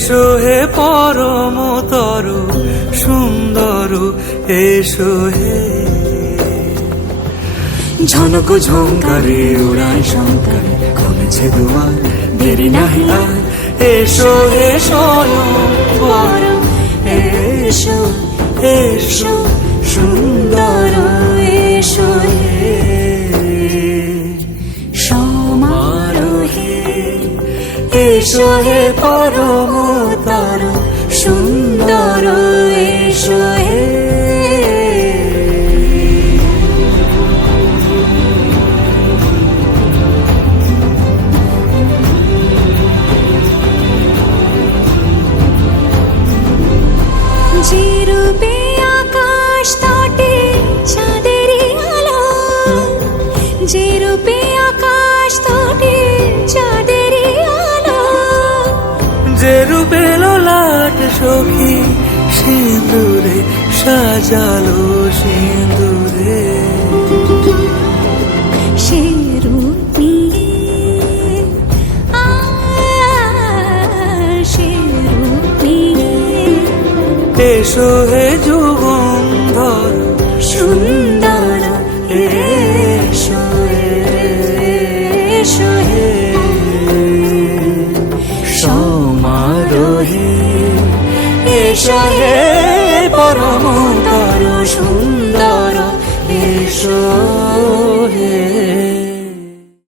এসো হে পরমতর সুন্দর, এসো হে। ঝনক ঝঙ্কারে উড়ায় শঙ্কারে, খুলেছে দুয়ার, দেরি নাহি আর। এসো হে স্বয়ংবর, এসো এসো সুন্দর, এসো হে সমারোহে। এসো হে পরমতর সুন্দর, এসো হে। যে রূপে আকাশ তটে চাঁদেরই আলো, যে রূপে আকাশ তটে চাঁদেরই আলো, যে রূপে ললাট সখী সিঁদুরে সাজালো সিঁদুরে। সে রূপ নিয়ে সে রূপ নিয়ে এসো হে যুগন্ধর সুন্দর, এসো এসো হে সমারোহে। এসো হে পরমতর সুন্দর, এসো।